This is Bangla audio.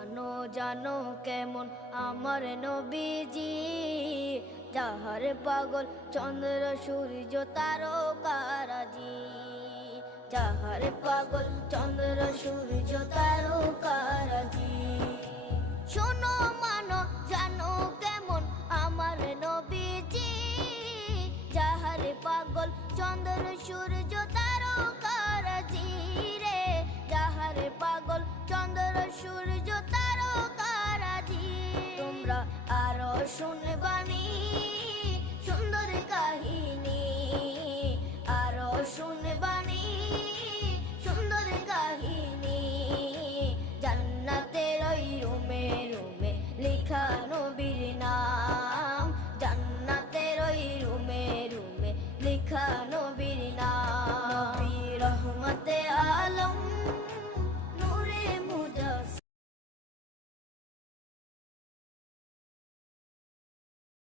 জানো জানো কেমন আমার নবীজি, যাহার পাগল চন্দ্র সূর্য তারকারাজি। যাহার পাগল চন্দ্র সূর্য তারকারাজি। শোনো মানো জানো কেমন আমার নবীজি, যাহার পাগল চন্দ্র সূর্য তারকারাজি রে। যাহার পাগল চন্দ্র সূর্য তারকারাজি। তোমরা আরো শুনে